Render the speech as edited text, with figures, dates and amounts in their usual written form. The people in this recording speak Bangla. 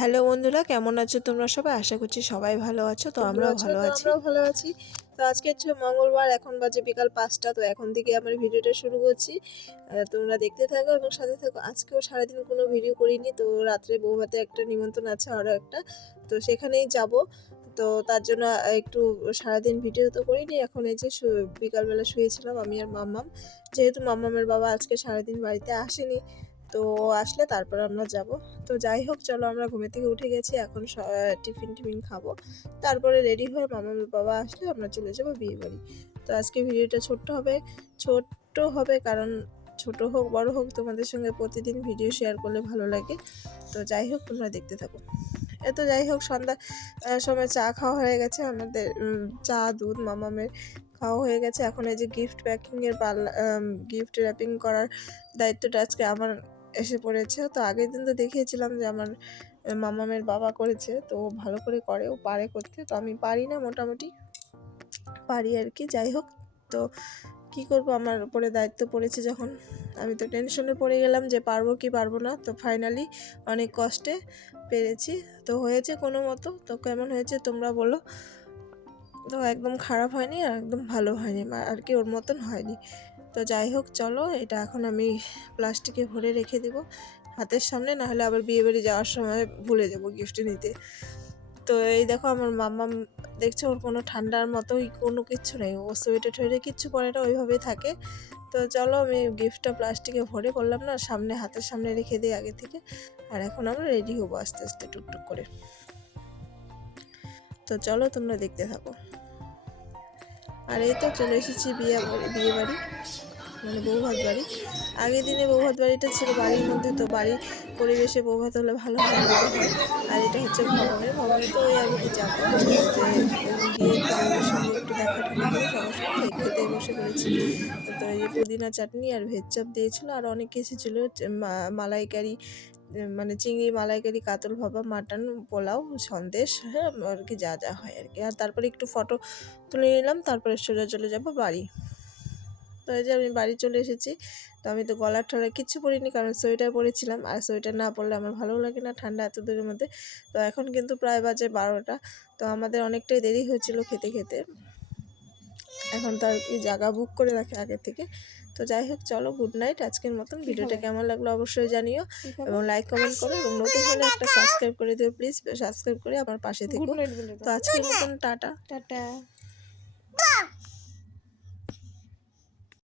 হ্যালো বন্ধুরা, কেমন আছো তোমরা সবাই? আশা করছি সবাই ভালো আছো। তো আমরাও ভালো আছি। তো আজকে হচ্ছে মঙ্গলবার, এখন বাজে বিকাল ৫টা। তো এখন থেকে আমার ভিডিওটা শুরু করছি। তোমরা দেখতে থাকো এবং সাথে থাকো। আজকেও সারাদিন কোনো ভিডিও করিনি, তো রাত্রে বৌভাতে একটা নিমন্ত্রণ আছে, আরও একটা, তো সেখানেই যাব। তো তার জন্য একটু সারাদিন ভিডিও তো করিনি। এখন এই যে বিকালবেলা শুয়েছিলাম আমি আর মাম্মাম, যেহেতু মাম্মামের বাবা আজকে সারাদিন বাড়িতে আসেনি, তো আসলে তারপর আমরা যাব। তো যাই হোক, চলো আমরা ঘুমে থেকে উঠে গেছি, এখন টিফিন খাবো, তারপরে রেডি হয়ে মামার বাবা আসলে আমরা চলে যাব বিয়ে বাড়ি। তো আজকে ভিডিওটা ছোট্ট হবে কারণ ছোট হোক বড় হোক, তোমাদের সঙ্গে প্রতিদিন ভিডিও শেয়ার করলে ভালো লাগে। তো যাই হোক, তোমরা দেখতে থাকো। তো যাই হোক, সন্ধ্যা সময় চা খাওয়া হয়ে গেছে আমাদের, চা দুধ মামামের খাওয়া হয়ে গেছে। এখন এই যে গিফট প্যাকিংয়ের গিফট র্যাপিং করার দায়িত্বটা আজকে আমার এসে পড়েছে। তো আগের দিন তো দেখিয়েছিলাম যে আমার মামামের বাবা করেছে, তো ভালো করে করে, ও পারে করতে, তো আমি পারি না, মোটামুটি পারি আর কি। যাই হোক, তো কি করব, আমার উপরে দায়িত্ব পড়েছে যখন, আমি তো টেনশনে পড়ে গেলাম যে পারবো কি পারবো না। তো ফাইনালি অনেক কষ্টে পেরেছি, তো হয়েছে কোনো মতো। তো কেমন হয়েছে তোমরা বলো। তো একদম খারাপ হয়নি আর একদম ভালো হয়নি, আর কি ওর মতন হয়নি। তো যাই হোক, চলো এটা এখন আমি প্লাস্টিকে ভরে রেখে দিব হাতের সামনে, না হলে আবার বিয়ে বাড়ি যাওয়ার সময় ভুলে যাব গিফট নিতে। তো এই দেখো, আমার মাম্মাম দেখছো, ওর কোনো ঠান্ডার মতোই কোনো কিচ্ছু নেই, ও সোয়েটার টোয়েটার কিচ্ছু পরে না, ওইভাবেই থাকে। তো চলো, আমি গিফটটা প্লাস্টিকে ভরে, করলাম না, সামনে হাতের সামনে রেখে দিই আগে থেকে। আর এখন আমরা রেডি হবো আস্তে আস্তে টুকটুক করে। তো চলো, তোমরা দেখতে থাকো। আর এই তো চলে এসেছি বিয়ে বাড়ি, মানে বৌভাত বাড়ি। আগের দিনে বৌভাত বাড়িটা ছিল বাড়ির মধ্যে, তো বাড়ির পরিবেশে বৌভাত হলে ভালো হয়, মজা হয়। আর এটা হচ্ছে ভবনে তো ওই আর কি যাবো, যে গিয়ে একটু বউদের সঙ্গে একটু দেখা টেখা করে সবার সঙ্গে খেতে বসে পড়েছি। তো এই যে পুদিনা চাটনি আর ভেজ চাপ দিয়েছিল, আর অনেক কিছু ছিল, মালাইকারি, মানে চিংড়ি মালাইকারি, কাতল ভাপা, মাটন, পোলাও, সন্দেশ, হ্যাঁ আর কি, যা যা হয় আর কি। আর তারপরে একটু ফটো তুলে নিলাম, তারপরে সোজা চলে যাব বাড়ি। তো এই যে আমি বাড়ি চলে এসেছি। তো আমি তো গলার ঠলায় কিচ্ছু পরিনি, কারণ সোয়েটার পরেছিলাম, আর সোয়েটার না পরলে আমার ভালোও লাগে না ঠান্ডা এত দূরের মধ্যে। তো এখন কিন্তু প্রায় বাজে 12টা। তো আমাদের অনেকটাই দেরি হয়েছিল খেতে খেতে, এখন তো আর কি জায়গা বুক করে রাখে আগে থেকে। তো যাই হোক, চলো, গুড নাইট। আজকের মতন ভিডিওটা কেমন লাগলো অবশ্যই জানিও, এবং লাইক কমেন্ট করো, এবং নতুন হলে একটা সাবস্ক্রাইব করে দিও প্লিজ, সাবস্ক্রাইব করে আমার পাশে থেকো। তো আজকের মতন টাটা।